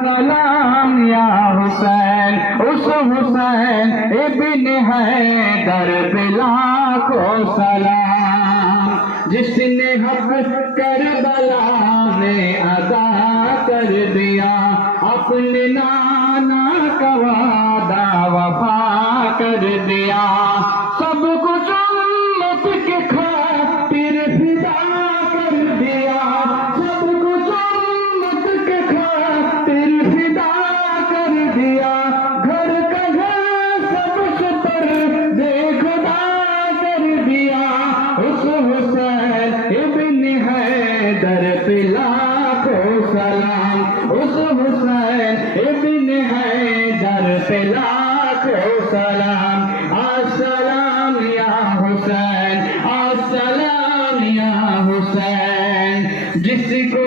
सलाम या हुसैन। उस हुसैन इब्न हैदर पे लाखों सलाम, जिसने हक करबला में अदा कर दिया, अपने नाना का वादा वफा कर दिया। सब कुछ उम्मत के खातिर फिदा कर दिया, सब कुछ उम्मत के खातिर फिदा कर दिया। घर का घर सब पर दे खुदा कर दिया। उस हुसैन इब्न हैदर पे लाखों सलाम, उस हुसैन इब्न हैदर पे लाखों सलाम। अस्सलाम या हुसैन, अस्सलाम या हुसैन। जिसको